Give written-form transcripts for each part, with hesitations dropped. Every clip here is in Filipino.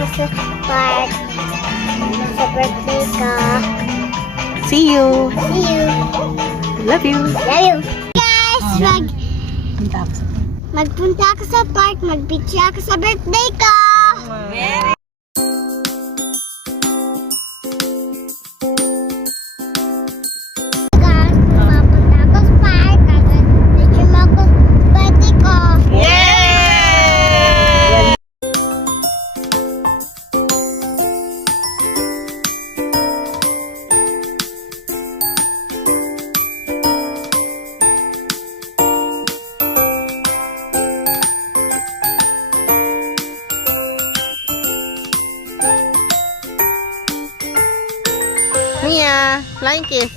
ako sa park. Sa birthday ko. See you. See you. Love you. Love you. Guys, magpunta ako sa park. Mag-picture ako sa birthday ko. Very Guys, mapunta ako sa park. Mag-picture mo ako sa birthday ko. Yay! Mia, flying kiss.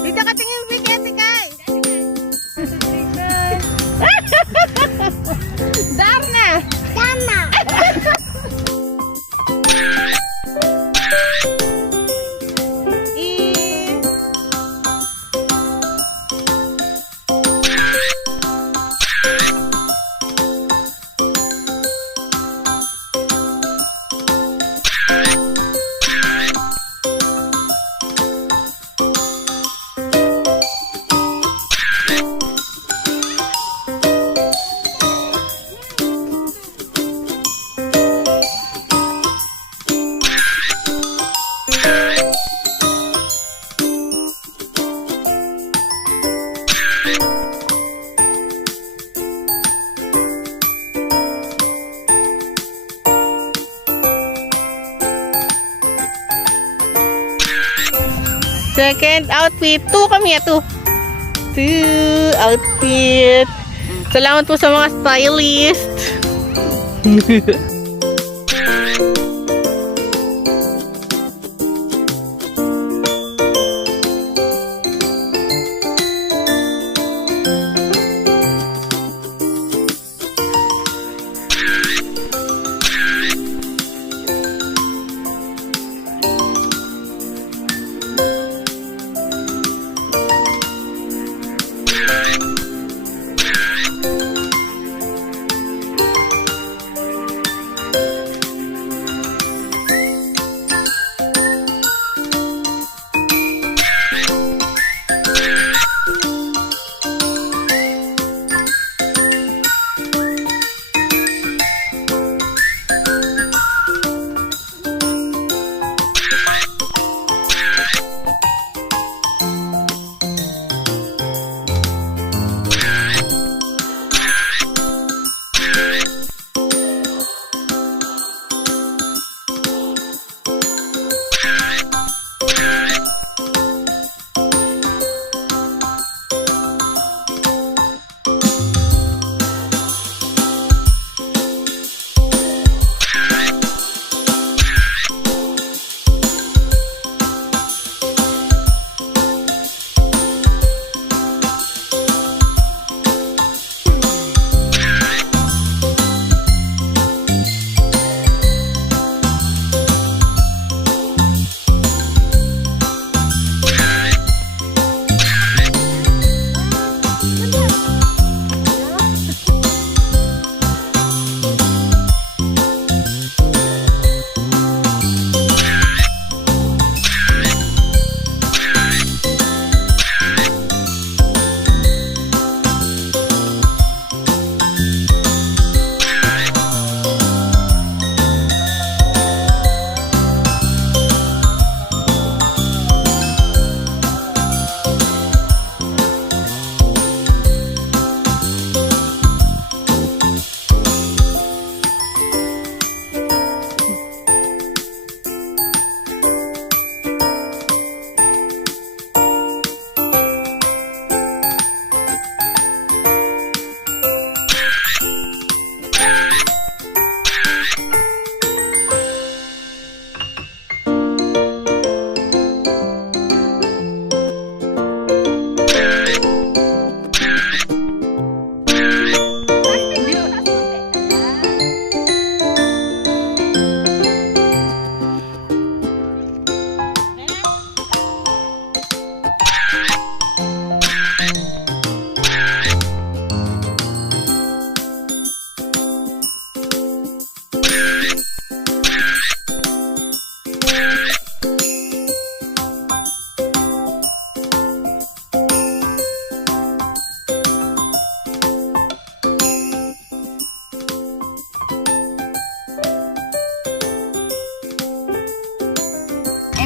Dito ka tingin kay Ate Kai. Darna! Tama. Second outfit. Kami ya two outfit. Salamat po sa mga stylist.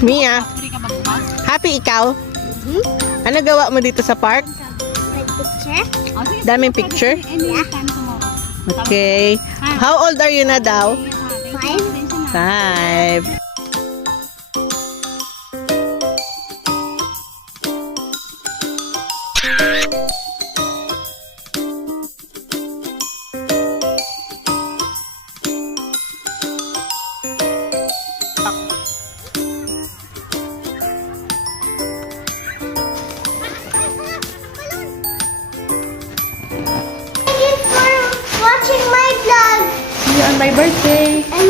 Mia, happy ikaw? Ano gawa mo dito sa park? Like picture? Daming picture? Yeah. Okay. How old are you na daw? 5. 5. Thank you for watching my vlog. See you on my birthday. And